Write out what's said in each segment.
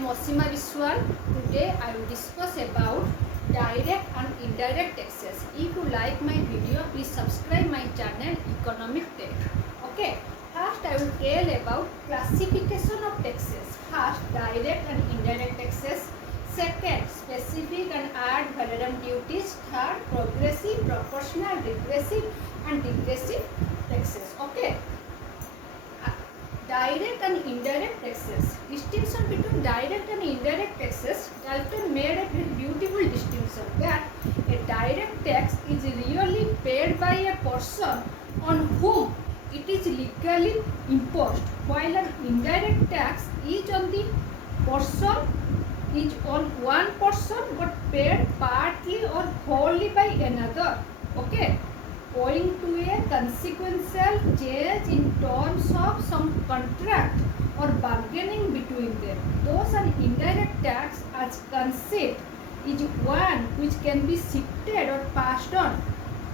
am Osima Vishwal. Today I will discuss about direct and indirect taxes. If you like my video, please subscribe my channel Economic Tech. Okay. First I will tell about classification of taxes. First, direct and indirect taxes. Second, specific and ad valorem duties. Third, progressive, proportional, regressive and digressive taxes. Okay. Direct and indirect taxes. Distinction between direct and indirect taxes. Dalton made a very beautiful distinction that a direct tax is really paid by a person on whom it is legally imposed, while an indirect tax is on the person is on one person but paid partly or wholly by another. Okay. Owing to a consequential change in terms of some contract or bargaining between them. Thus, an indirect tax as concept is one which can be shifted or passed on.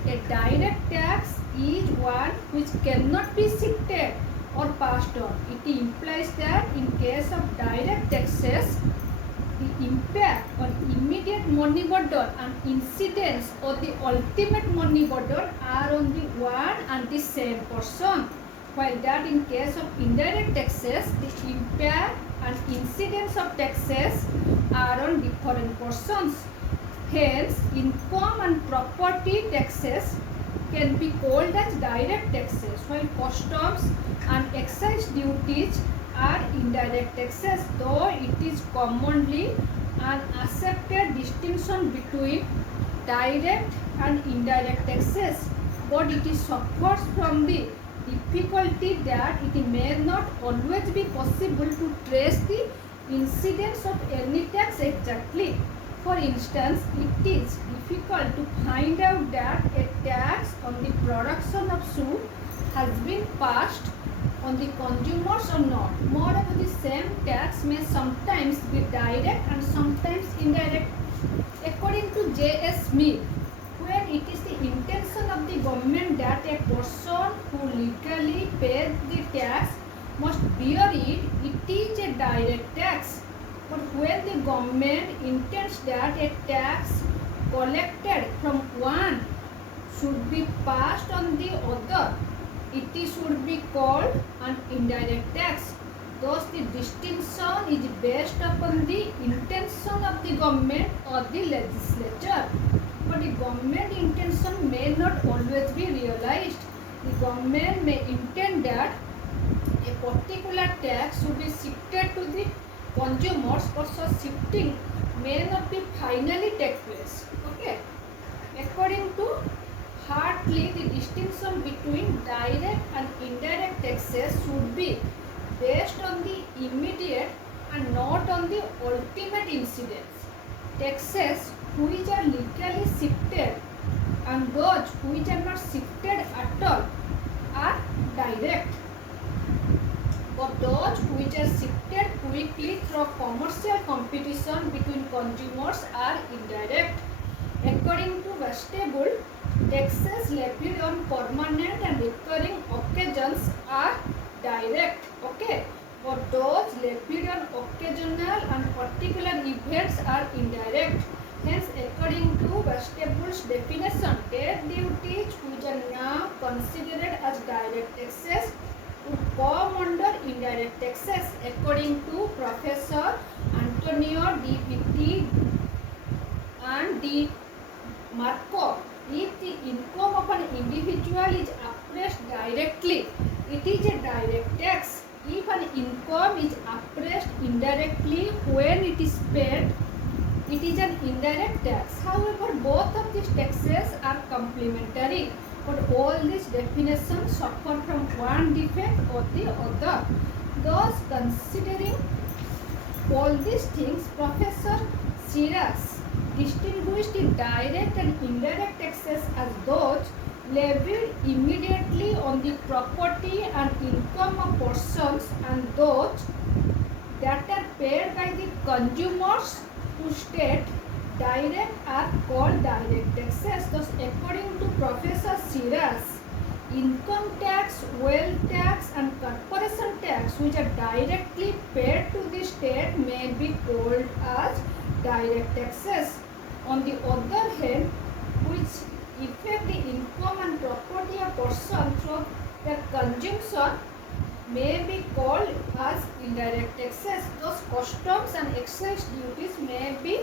A direct tax is one which cannot be shifted or passed on. It implies that in case of direct taxes, the impact on immediate money burden and incidence of the ultimate money burden are on the one and the same person, while that in case of indirect taxes, the impact and incidence of taxes are on different persons. Hence, income and property taxes can be called as direct taxes, while customs and excise duties are indirect taxes, though it is commonly an accepted distinction between direct and indirect taxes, but it is suffers from the difficulty that it may not always be possible to trace the incidence of any tax exactly. For instance, it is difficult to find out that a tax on the production of shoe has been passed on the consumers or not. Moreover, the same tax may sometimes be direct and sometimes indirect. According to J.S. Smith, when it is the intention of the government that a person who legally pays the tax must bear it, it is a direct tax. But when the government intends that a tax collected from one should be passed on the other, it should be called an indirect tax. Thus, the distinction is based upon the intention of the government or the legislature. But the government intention may not always be realized. The government may intend that a particular tax should be shifted to the consumers, but such shifting may not be finally take place. Okay. According to Hartley, the distinction between direct and indirect taxes should be based on the immediate and not on the ultimate incidence. Taxes which are legally shifted and those which are not shifted at all are direct, but those which are shifted quickly through commercial competition between consumers are indirect. According to Vestable, taxes levied on permanent and recurring occasions are direct. Okay, but those levied on occasional and particular events are indirect. Hence, according to Vestable's definition, death duties which are now considered as direct taxes would come under indirect taxes. According to Professor Antonio D. Pitti and D. Markov, if the income of an individual is appraised directly, it is a direct tax. If an income is appraised indirectly when it is paid, it is an indirect tax. However, both of these taxes are complementary, but all these definitions suffer from one defect or the other. Thus, considering all these things, Professor Shiras distinguished the direct and indirect taxes as those levied immediately on the property and income of persons and those that are paid by the consumers to state direct are called direct taxes. Thus, according to Professor Shiras, Income tax, wealth tax and corporation tax which are directly paid to the state may be called as direct taxes. On the other hand, which affect the income and property of person through their consumption may be called as indirect taxes. Those customs and excise duties may be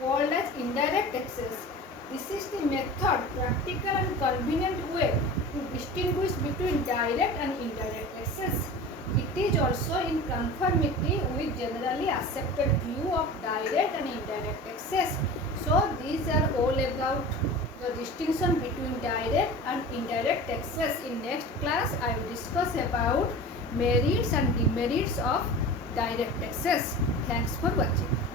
called as indirect taxes. This is the method, practical and convenient way to distinguish between direct and indirect taxes. It is also in conformity with generally accepted view of direct and indirect taxes. So these are all about the distinction between direct and indirect taxes. In next class, I will discuss about merits and demerits of direct taxes. Thanks for watching.